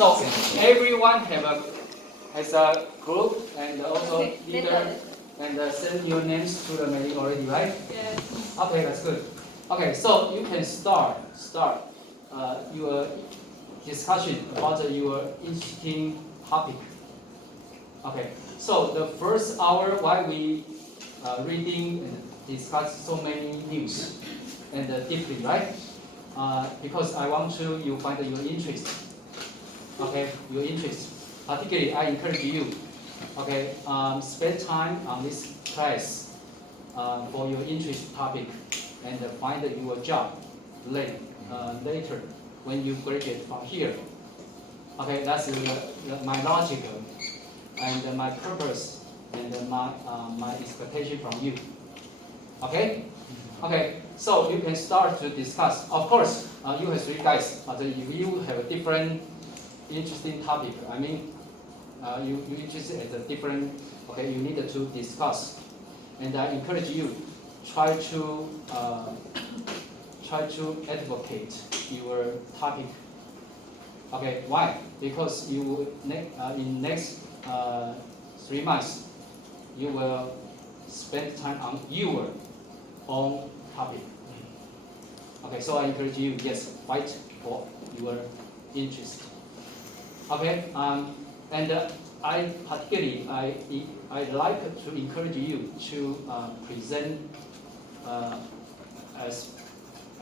So everyone has a group and also leader and send your names to the mailing already, right? Yes. Okay, that's good. Okay, so you can start your discussion about your interesting topic. Okay, so the first hour why we reading and discuss so many news and deeply, right? Because I want you find your interest. Okay, your interest. Particularly, I encourage you. Okay, spend time on this class for your interest topic and find your job later when you graduate from here. Okay, that's my logic and my purpose and my expectation from you. Okay? Okay, so you can start to discuss. Of course, you have 3 guys, but if you have a different interesting topic, I mean, you interested at a different, okay, you need to discuss. And I encourage you, try to advocate your topic. Okay, why? Because you in next 3 months, you will spend time on your own topic. Okay, so I encourage you, yes, fight for your interest. Okay, and I particularly I like to encourage you to present as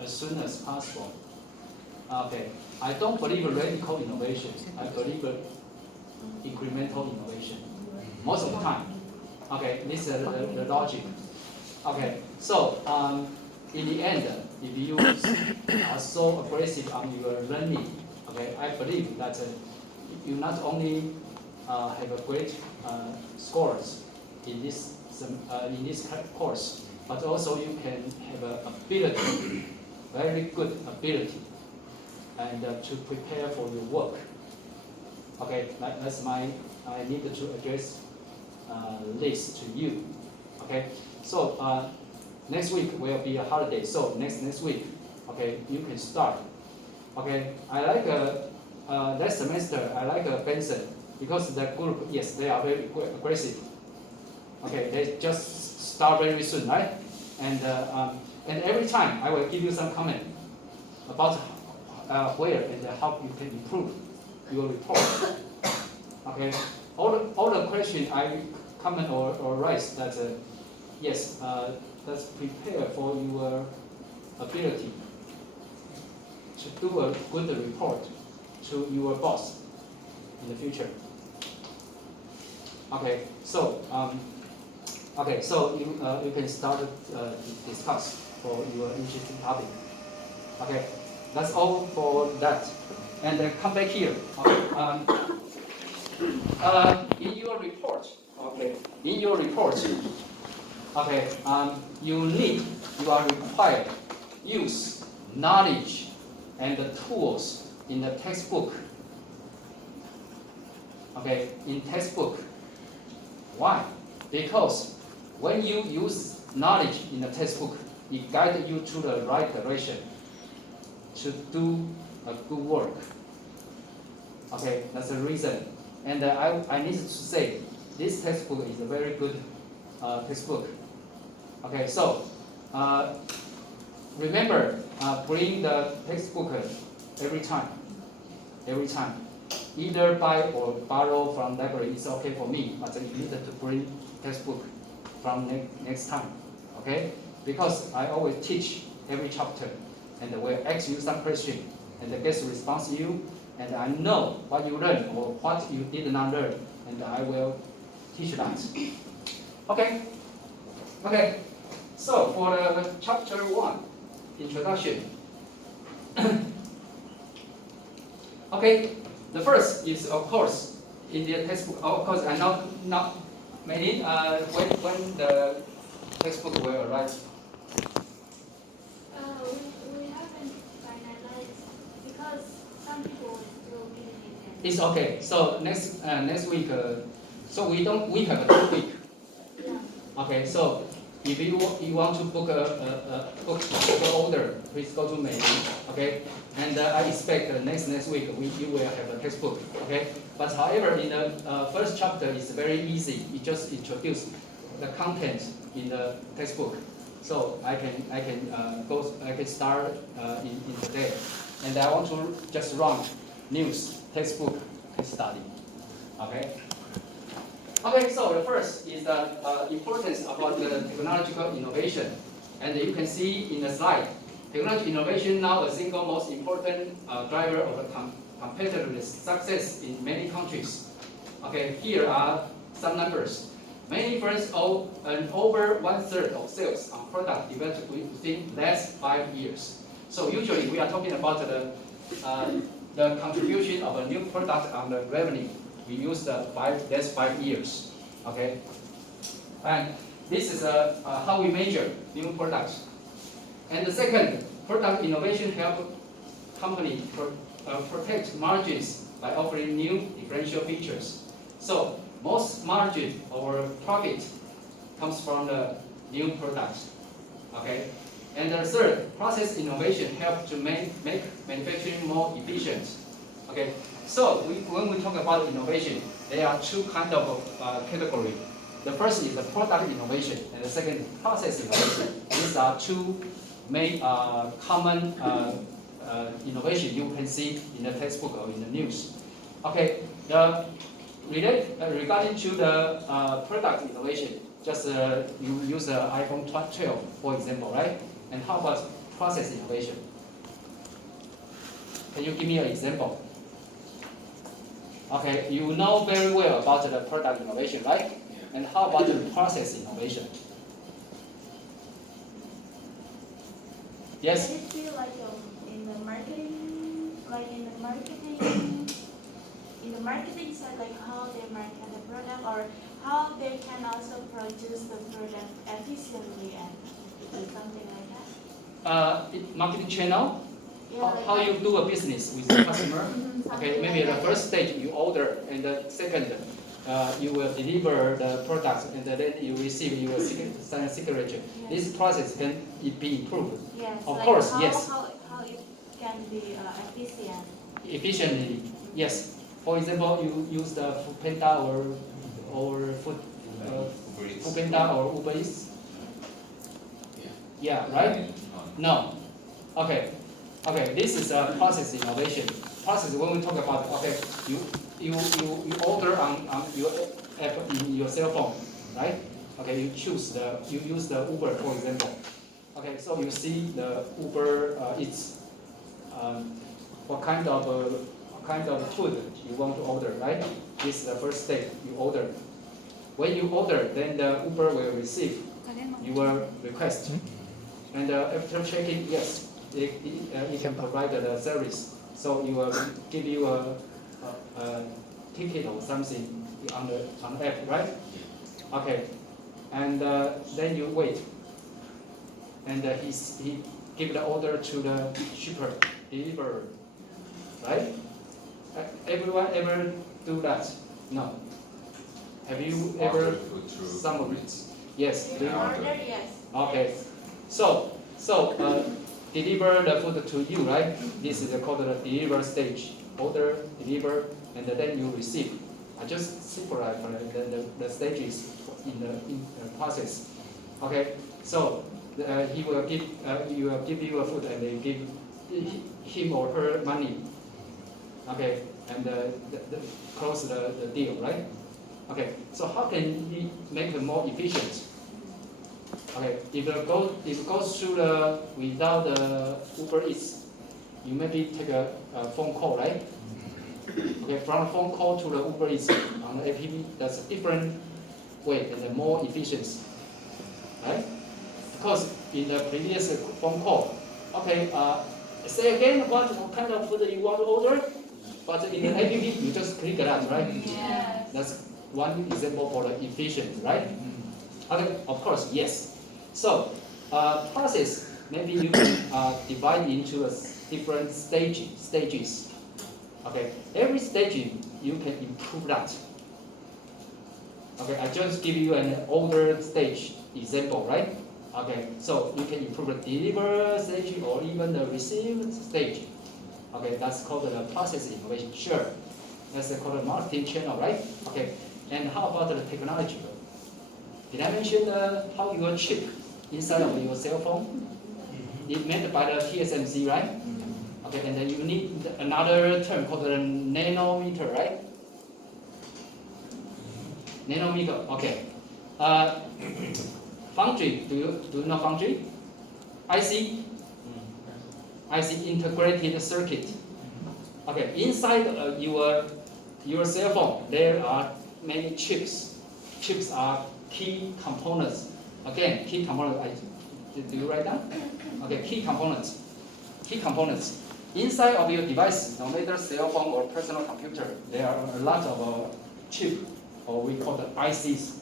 soon as possible. Okay, I don't believe in radical innovation. I believe in incremental innovation most of the time. Okay, this is the logic. Okay, so in the end, if you are so aggressive on your learning, okay, I believe that you not only have a great scores in this course, but also you can have an ability, very good ability, and to prepare for your work. Okay, that's I need to address this to you. Okay, so next week will be a holiday. So next week, okay, you can start. Okay, I like that semester. I like Benson because that group, yes, they are very aggressive. Okay, they just start very soon, right? And every time I will give you some comment about where and how you can improve your report. Okay, all the question I comment or raise that yes, that's prepare for your ability to do a good report to your boss in the future. Okay, so you can start to discuss for your interesting topic. Okay, that's all for that. And then come back here. Okay, in your report. Okay, in your report. Okay, you are required use knowledge and the tools in the textbook. Okay, in textbook. Why? Because when you use knowledge in the textbook, it guides you to the right direction to do a good work. Okay, that's the reason. And I need to say, this textbook is a very good textbook. Okay, so remember, bring the textbook every time. Either buy or borrow from library is okay for me, but you need to bring textbook from next time. Okay, because I always teach every chapter, and will ask you some question, and the guest response you, and I know what you learned or what you did not learn, and I will teach that. Okay. Okay. So for the chapter 1, introduction. Okay. The first is, of course, in the textbook. Of course, I know not many when the textbook will arrive. We haven't finalized because some people still reading it. It's okay. So next week, so we have a 2 week. Yeah. Okay. So if you want to book book an order, please go to menu, okay? And I expect next week you will have a textbook, okay? But however, in the first chapter, it's very easy. It just introduce the content in the textbook, so I can start in today, and I want to just run news textbook study, okay? Okay, so the first is the importance about the technological innovation. And you can see in the slide, technology innovation now a single most important driver of the competitive success in many countries. Okay, here are some numbers. Many firms owe over 1/3 of sales on product developed within last 5 years. So usually we are talking about the contribution of a new product on the revenue. We use the last 5 years, okay? And this is how we measure new products. And the second, product innovation help company protect margins by offering new differential features. So most margin or profit comes from the new products, okay? And the third, process innovation helps to make manufacturing more efficient, okay? So when we talk about innovation, there are two kinds of category. The first is the product innovation, and the second process innovation. These are two main common innovation you can see in the textbook or in the news. Okay, regarding to the product innovation, just you use the iPhone 12, for example, right? And how about process innovation? Can you give me an example? Okay, you know very well about the product innovation, right? Yeah. And how about the process innovation? Yes? Can it be like in the marketing side, like how they market the product, or how they can also produce the product efficiently and something like that? Marketing channel? Yeah, How you do a business with the customer? Okay, maybe the like first stage you order, and the second you will deliver the product, and then you receive, you will sign a signature. Yes. This process can be improved. Yes, Of like course, how, yes. How it can be efficient. Efficiently, yes. For example, you use the Foodpanda or Foodpanda or Uber Eats. Yeah, right? No. Okay. Okay, this is a process innovation. Process, when we talk about, okay, you order on your app in your cell phone, right? Okay, you use the Uber, for example. Okay, so you see the Uber it's what kind of food you want to order, right? This is the first step. You order. When you order, then the Uber will receive your request, and after checking, yes. It can provide the service, so it will give you a ticket or something on the app, right? Okay, and then you wait, and he give the order to the shipper, deliverer, right? Everyone ever do that? No. Have you ever some of it? Yes. You order, yes. Okay, so. Deliver the food to you, right? This is called the deliver stage. Order, deliver, and then you receive. I just simplify the stages in the process. Okay, so he will give you a food, and they give him or her money. Okay, and close the deal, right? Okay, so how can we make it more efficient? Okay, if it goes through without the Uber Eats, you maybe take a phone call, right? Okay, from a phone call to the Uber Eats on the app, that's a different way and more efficient, right? Because in the previous phone call, okay, say again what kind of food you want to order, but in the app you just click that, right? Yes. That's one example for the efficient, right? Okay, of course, yes. So, process, maybe you can divide into different stages. Okay, every stage you can improve that. Okay, I just give you an older stage. example, right? Okay, so you can improve the deliver stage or even the receive stage. Okay, that's called the process innovation. Sure, that's called the marketing channel, right? Okay, and how about the technology? Did I mention how your chip inside of your cell phone is made by the TSMC, right? Okay, and then you need another term called the nanometer, right? Nanometer, okay. Foundry, do you know foundry? IC? IC, integrated circuit. Okay, inside your cell phone, there are many chips. Chips are key components. Again, key components. Do you write down? Okay, key components. Key components. Inside of your device, no matter cell phone or personal computer, there are a lot of chip, or we call the ICs,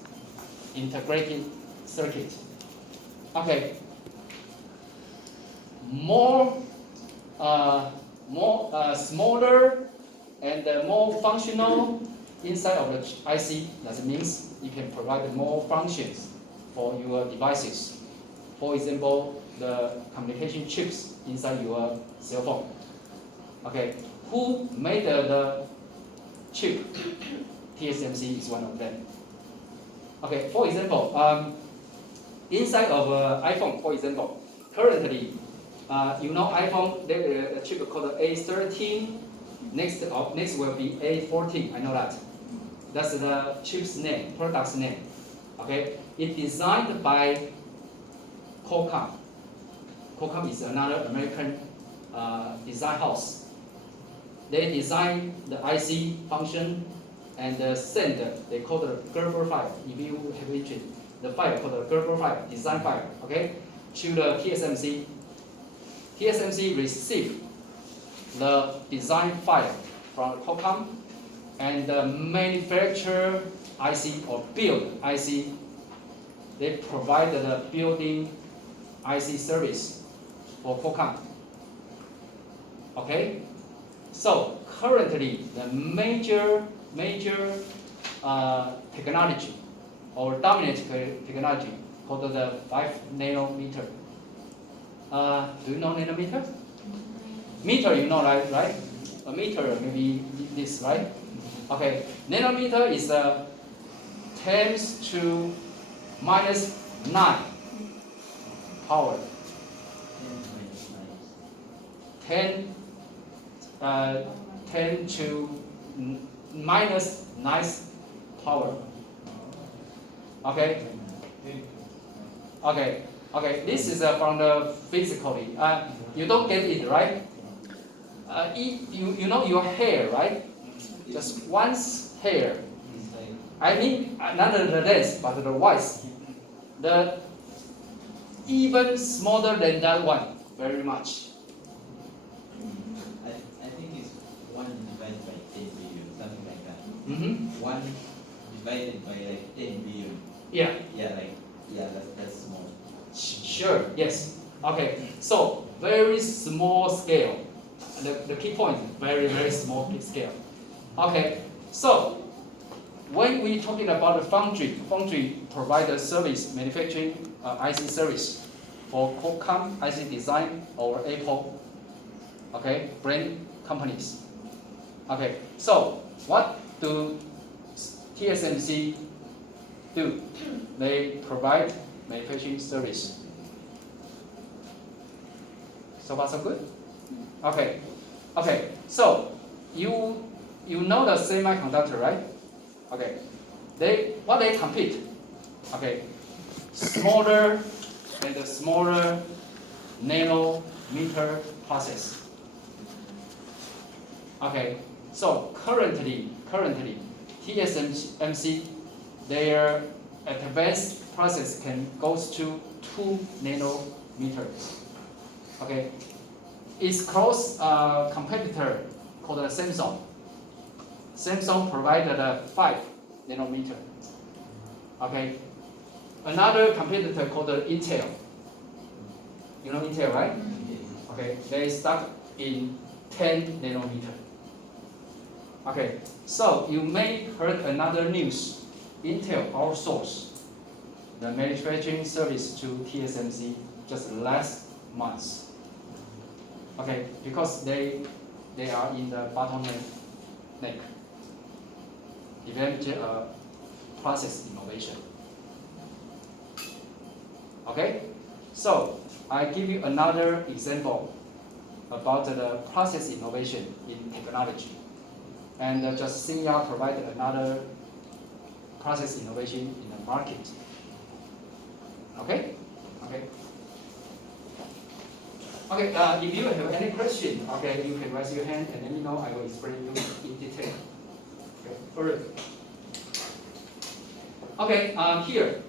integrated circuit. Okay. Smaller and more functional inside of the IC. That means you can provide more functions for your devices. For example, the communication chips inside your cell phone. Okay, who made the chip? TSMC is one of them. Okay, for example, inside of iPhone, for example, currently, you know iPhone, there is a chip called A13. Next will be A14. I know that. That's the chip's name, product's name. Okay, it's designed by Qualcomm. Qualcomm is another American design house. They design the IC function and send, they call the Gerber file. If you have interest, the file called the Gerber file, design file, okay, to the TSMC. TSMC received the design file from Qualcomm and manufacture IC or build IC. They provide the building IC service for Qualcomm. Okay, so currently the major technology or dominant technology called the 5 nanometer. Do you know nanometer? Meter, you know, right? A meter maybe this, right? Okay, nanometer is 10 to minus 9 power. 10 to minus 9 power. Okay. Okay. This is from the physically. You don't get it, right? You know your hair, right? Just one hair. I mean, not the length, but the width. The even smaller than that one, very much. I think it's 1 divided by 10 billion, something like that. Mm-hmm. 1 divided by like 10 billion. Yeah. That's small. Sure. Yes. Okay. So very small scale. The key point, very small scale. Okay. So when we talking about the foundry provide a service, manufacturing IC service for Qualcomm IC design or Apple, okay, brand companies. Okay, so what do TSMC do? They provide manufacturing service. So far so good? Okay, so you know the semiconductor, right? Okay, what they compete? Okay, smaller and the smaller nanometer process. Okay, so currently TSMC, their advanced process can goes to 2 nanometers. Okay, its close competitor called Samsung. Samsung provided 5 nanometer. Okay, another competitor called Intel. You know Intel, right? Okay, they start in 10 nanometer. Okay, so you may heard another news. Intel, our source, the manufacturing service to TSMC just last month. Okay, because they are in the bottleneck, develop process innovation. Okay, so I give you another example about the process innovation in technology, and just SMI provide another process innovation in the market. Okay, okay. Okay, if you have any question, okay, you can raise your hand and let me know. I will explain you in detail. Okay, further. Okay, here,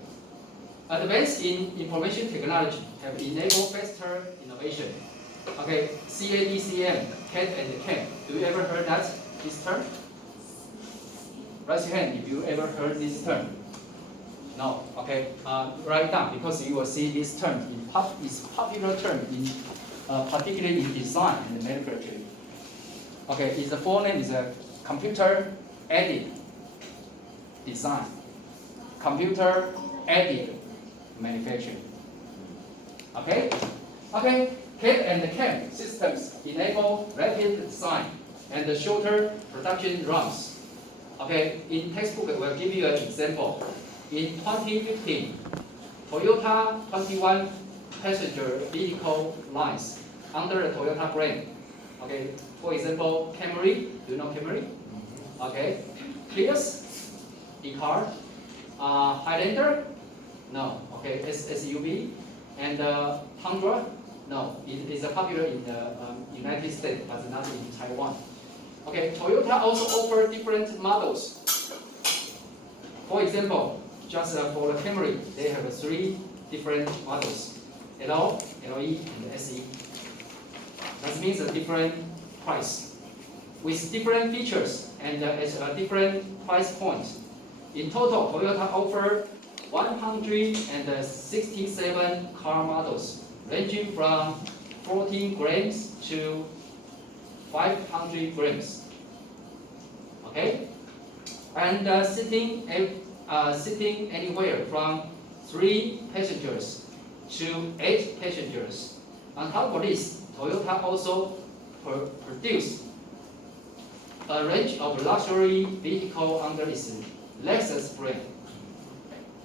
advance in information technology have enabled faster innovation. Okay, CADCM, CAD and CAM. Do you ever heard this term? Raise your hand if you ever heard this term. No, okay. Write down because you will see this term is popular term in particularly in design and manufacturing. Okay, its full name is a computer aided design, computer aided manufacturing. Okay, okay. CAD and CAM systems enable rapid design and shorter production runs. Okay, in textbook we'll give you an example. In 2015, Toyota 21 passenger vehicle lines under the Toyota brand. Okay, for example, Camry. Do you know Camry? Okay, Prius, e-car, Highlander. No. Okay, SUV, and Tundra. No, it is popular in the United States, but not in Taiwan. Okay, Toyota also offer different models. For example, just for the Camry, they have 3 different models: L, LE, and SE. That means a different price, with different features and at a different price point. In total, Toyota offer 167 car models, ranging from 14 grams to 500 grams. Okay, and sitting anywhere from 3 passengers to 8 passengers. On top of this, Toyota also produce a range of luxury vehicle under its Lexus brand.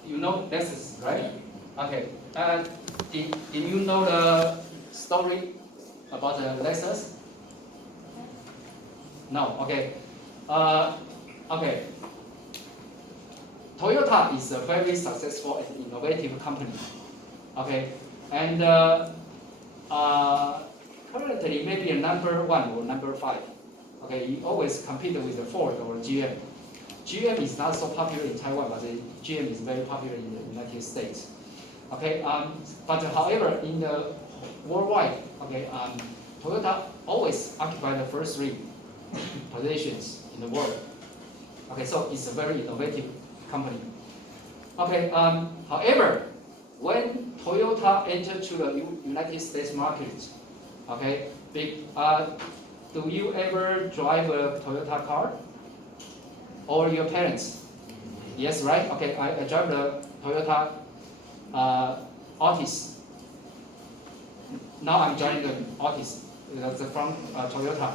You know Lexus, right? Okay. Did you know the story about the Lexus? No. Okay. Okay. Toyota is a very successful and innovative company. Okay, and currently maybe a number 1 or number 5. Okay, you always compete with the Ford or GM. GM is not so popular in Taiwan, but GM is very popular in the United States. Okay, but however, in the worldwide, okay, Toyota always occupy the first 3 positions in the world. Okay, so it's a very innovative company. Okay, however, when Toyota entered to the United States market, okay, do you ever drive a Toyota car? Or your parents? Yes, right? Okay, I drive the Toyota Altis. Now I'm driving the Altis. That's from Toyota.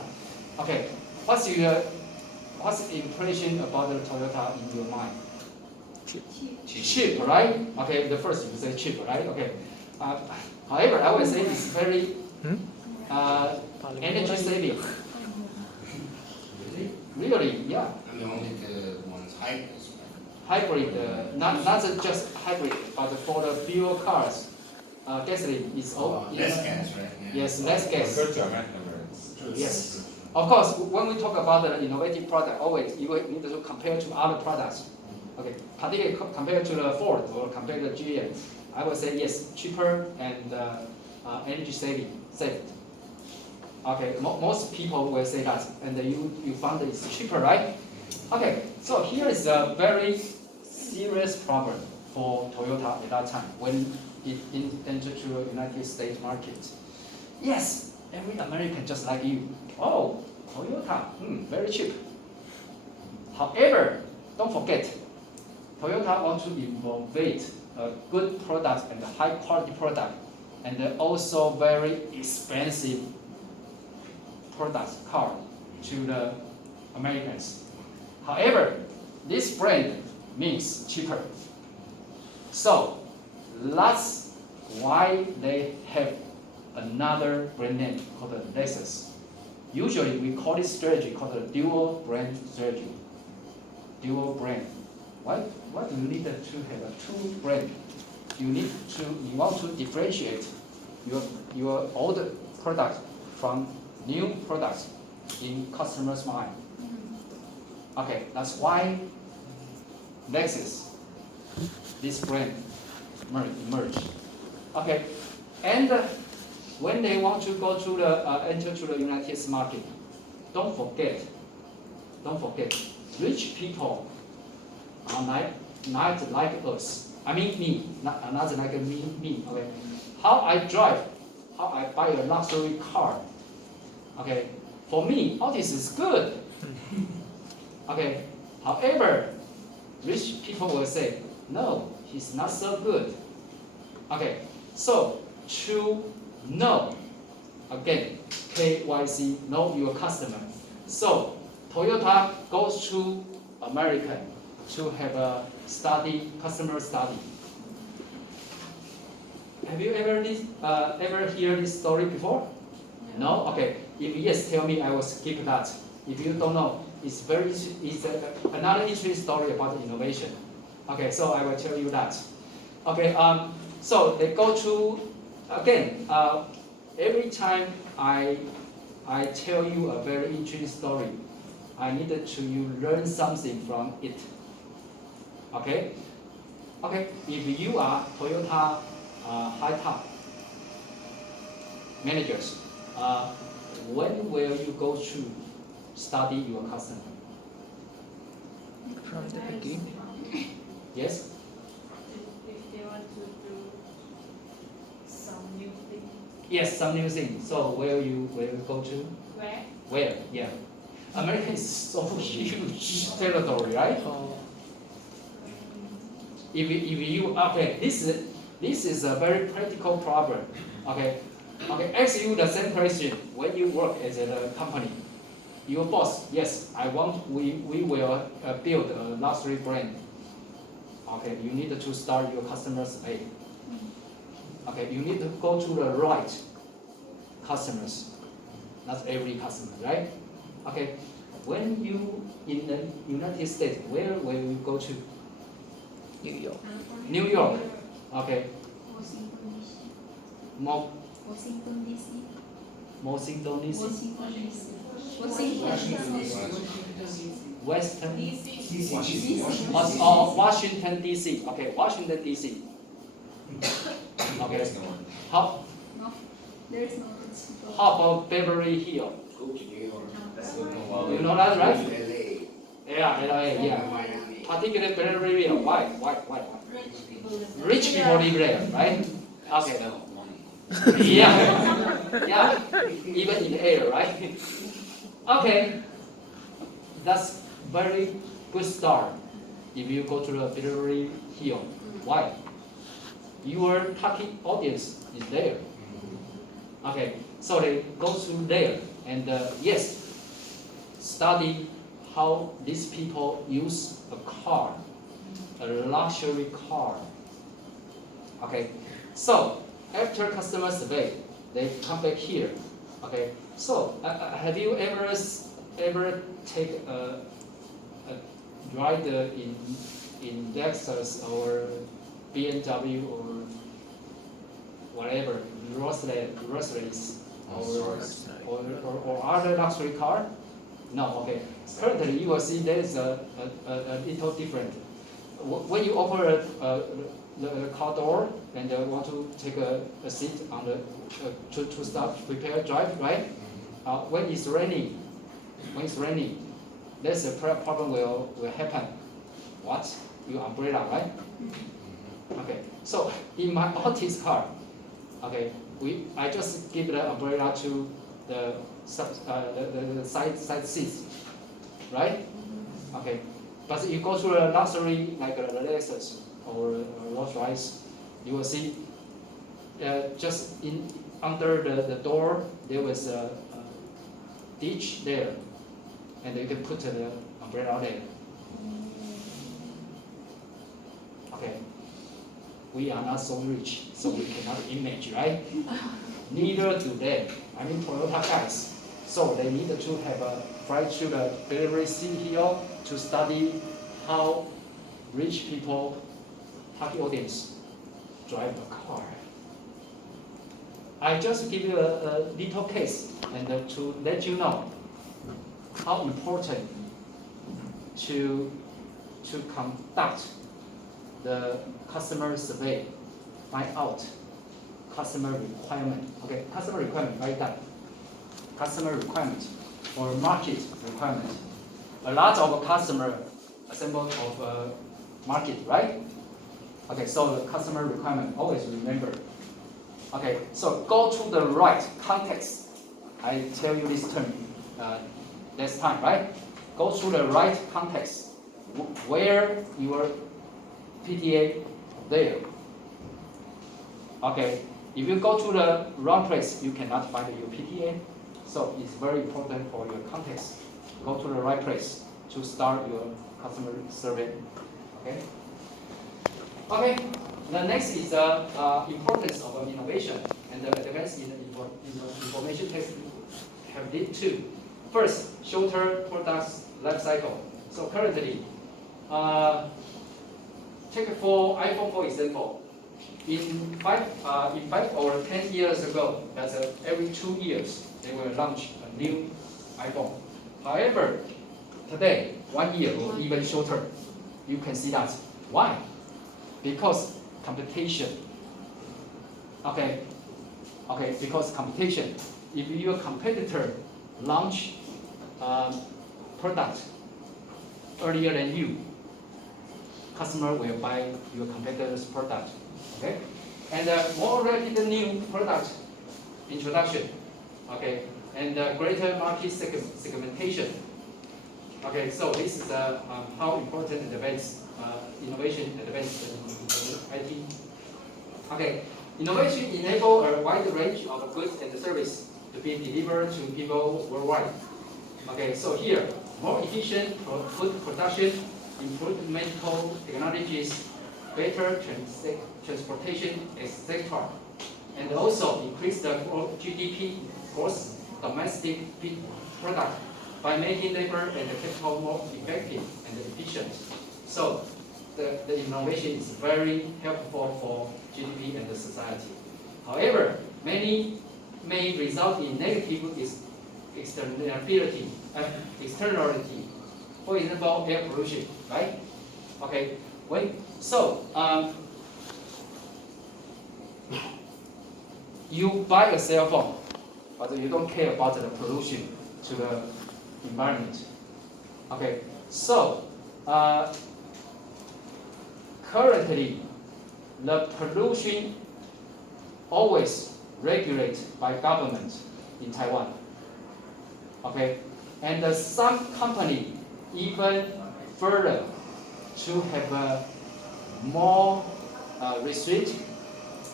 Okay, what's the impression about the Toyota in your mind? Cheap, right? Okay, the first you say cheap, right? Okay. However, I would say it's very energy saving. Really? Yeah. And only the ones hybrids, Hybrid, not just hybrid, but for the fuel cars, gasoline is all. less gas, right? Yeah. Yes, less gas. Compared to American brands. Yes. Of course, when we talk about the innovative product, always you need to compare to other products. Okay, particularly compared to the Ford or compared to the GM, I would say yes, cheaper and energy saved. Okay, most people will say that, and you found that it's cheaper, right? Okay, so here is a very serious problem for Toyota at that time when it entered to the United States market. Yes, every American just like you. Oh, Toyota, very cheap. However, don't forget, Toyota wants to innovate a good product and a high quality product, and also very expensive product car to the Americans. However, this brand means cheaper. So that's why they have another brand name called Lexus. Usually we call this strategy called a dual brand strategy. Dual brand. Why do you need to have a two brand? You want to differentiate your old product from new products in customers' mind. Okay, that's why Lexus, this brand, emerged. Okay, and when they want to go to the enter to the United States market, don't forget, rich people are not like us. I mean me, not like me. Okay, how I drive, how I buy a luxury car. Okay, for me, all this is good. Okay, however, rich people will say, no, he's not so good. Okay, so to know, again, KYC, know your customer. So Toyota goes to America to have a customer study. Have you ever heard this story before? No? Okay. If yes, tell me, I will skip that. If you don't know, it's another interesting story about innovation. Okay, so I will tell you that. Okay, so they go to, again, every time I tell you a very interesting story, I needed to you learn something from it. Okay? Okay, if you are Toyota high top managers, when will you go to study your customer? From the beginning. Yes? If they want to do some new thing. Yes, some new thing. So where you go to? Where? Where? Yeah. America is so huge territory, right? If you okay, this is a very practical problem. Okay, ask you the same question when you work as a company. Your boss, yes, we will build a luxury brand. Okay, you need to start your customers pay. Okay, you need to go to the right customers, not every customer, right? Okay, when you in the United States, where will you go to? New York. New York. Okay. Washington DC. Washington DC. Western. Washington DC. Okay, Washington DC. Okay. How? No, there is no. How about Beverly Hills? Go to New York. You know that, right? LA. Yeah, LA, yeah. Miami. Particularly Beverly Hills. Why? Rich people live Rich people live there, right? Okay. Smell of money. Yeah, even in the air, right? Okay, that's very good start. If you go to the Beverly Hills, why? Your target audience is there. Okay, so they go to there and yes, study how these people use a car, a luxury car. Okay, so after customer survey, they come back here. Okay, so have you ever take a ride in Lexus or BMW or whatever, Rolls-Royce or other luxury car? No. Okay. Currently, you will see there is a little different. When you open the car door and want to take a seat on the to start prepare drive, right? When it's raining, there's a problem will happen. What? Your umbrella, right? Okay. So in my Altis car, okay, I just give the umbrella to the side seats, right? Okay. But you go to a luxury like the Lexus, or Rolls Royce, you will see just under the door there was a ditch there, and you can put the umbrella there. Okay, we are not so rich, so we cannot image, right? Neither do they. I mean Toyota guys. So they need to have a fly to the delivery CEO to study how rich people, target audience, drive a car. I just give you a little case and to let you know how important to conduct the customer survey, find out customer requirement. Okay, customer requirement, write that. Customer requirement or market requirement. A lot of customer assembled of market, right? Okay, so the customer requirement, always remember. Okay, so go to the right context. I tell you this term last time, right? Go to the right context where your PTA there. Okay, if you go to the wrong place, you cannot find your PTA. So it's very important for your context. Go to the right place to start your customer survey. Okay. Okay. The next is the importance of innovation and the advance in information technology have led to first shorter products life cycle. So currently, take for iPhone for example. In 5 or 10 years ago, that's every 2 years they will launch a new iPhone. However, today 1 year or even shorter, you can see that. Why? Because competition. Okay, because competition. If your competitor launch product earlier than you, customer will buy your competitor's product. Okay, and more rapid new product introduction. Okay, and greater market segmentation. Okay, so this is how important innovation advance in IT. Okay, innovation enable a wide range of goods and services to be delivered to people worldwide. Okay, so here, more efficient food production, improved medical technologies, better transportation, etc. And also increase the GDP, gross domestic product, by making labor and capital more effective and efficient. So the innovation is very helpful for GDP and the society. However, many may result in negative externality. For example, air pollution, right? Okay. You buy a cell phone, but you don't care about the pollution to the environment. Okay, so currently the pollution always regulated by government in Taiwan. Okay, and some company even further to have a more restrict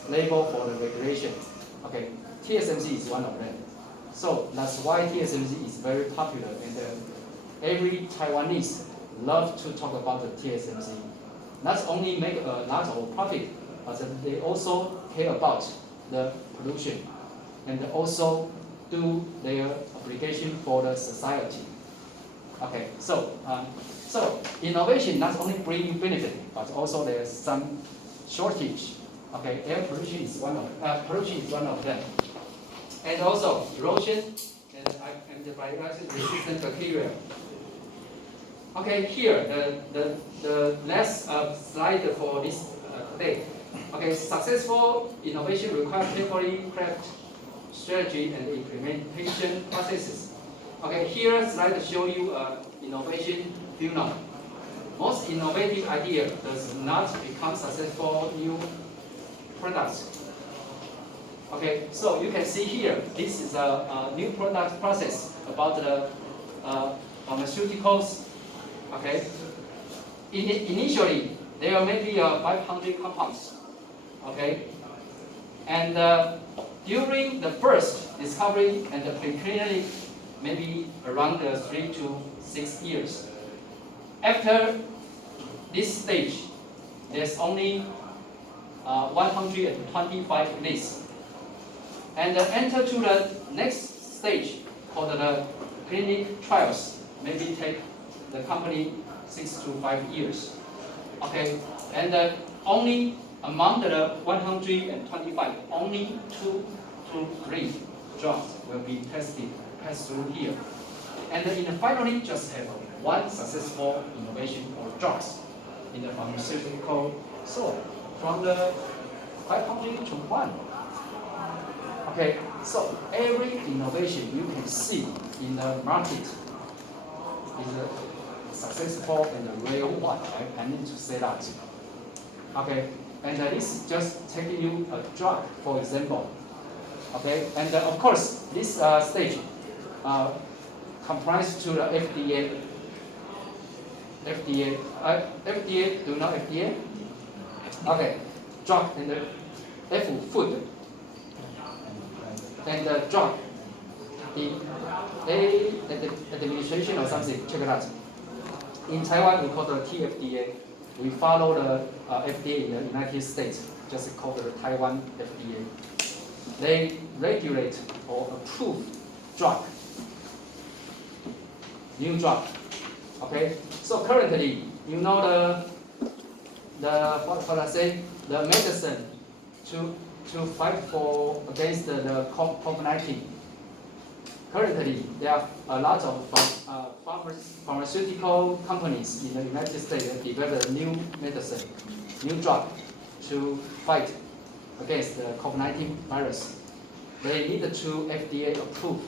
label for the regulation. Okay, TSMC is one of them. So that's why TSMC is very popular, and every Taiwanese love to talk about the TSMC. Not only make a lot of profit, but they also care about the pollution, and also do their application for the society. Okay, so innovation not only bring you benefit, but also there's some shortage. Okay, air pollution is one of them, and also erosion and antibiotic-resistant bacteria. Okay, here the last slide for this today. Okay, successful innovation requires carefully crafted strategy and implementation processes. Okay, here slide show you innovation funnel. Most innovative idea does not become successful new products. Okay, so you can see here, this is a new product process about the pharmaceuticals. Okay, initially there are maybe 500 compounds. Okay, and during the first discovery and the preclinical, maybe around 3 to 6 years. After this stage, there's only 125 lists. And enter to the next stage called the clinical trials. Maybe take the company 6 to 5 years. Okay, and only among the 125, only 2 to 3 drugs will be passed through here. And finally, just have one successful innovation or drugs in the pharmaceutical. So from the 500 to 1. Okay, so every innovation you can see in the market is a successful and a real one. I need to say that. Okay, and this is just taking you a drug, for example. Okay, and of course, this stage complies to the FDA. FDA, do you know FDA? Okay, drug and the F, food. And the drug, the administration or something, check it out. In Taiwan, we call the TFDA. We follow the FDA in the United States, just called the Taiwan FDA. They regulate or approve drug, new drug. Okay, so currently, you know what I say, the medicine to fight against the COVID-19. Currently, there are a lot of pharmaceutical companies in the United States that develop new medicine, new drug to fight against the COVID-19 virus. They need to FDA approve.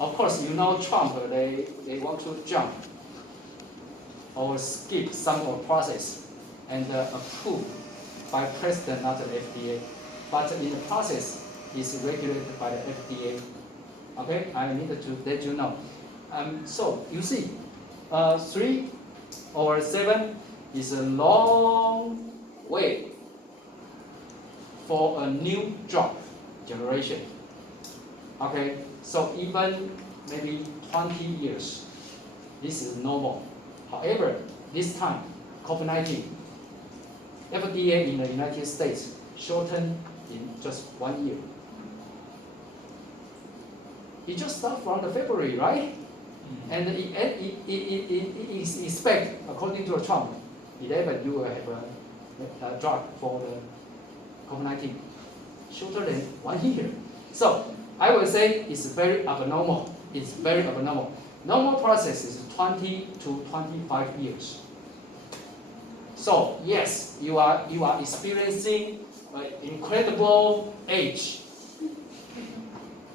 Of course, you know Trump, they want to jump or skip some of the process and approve by president, not the FDA. But in the process, it's regulated by the FDA. Okay, I needed to let you know. So you see, 3 or 7 is a long way for a new drug generation. Okay, so even maybe 20 years, this is normal. However, this time, COVID-19, FDA in the United States shortened in just 1 year. It just started from the February, right? And it is expect, according to Trump, 11 you will have a drug for the COVID-19, shorter than 1 year. So I will say it's very abnormal. It's very abnormal. Normal process is 20 to 25 years. So yes, you are experiencing an incredible age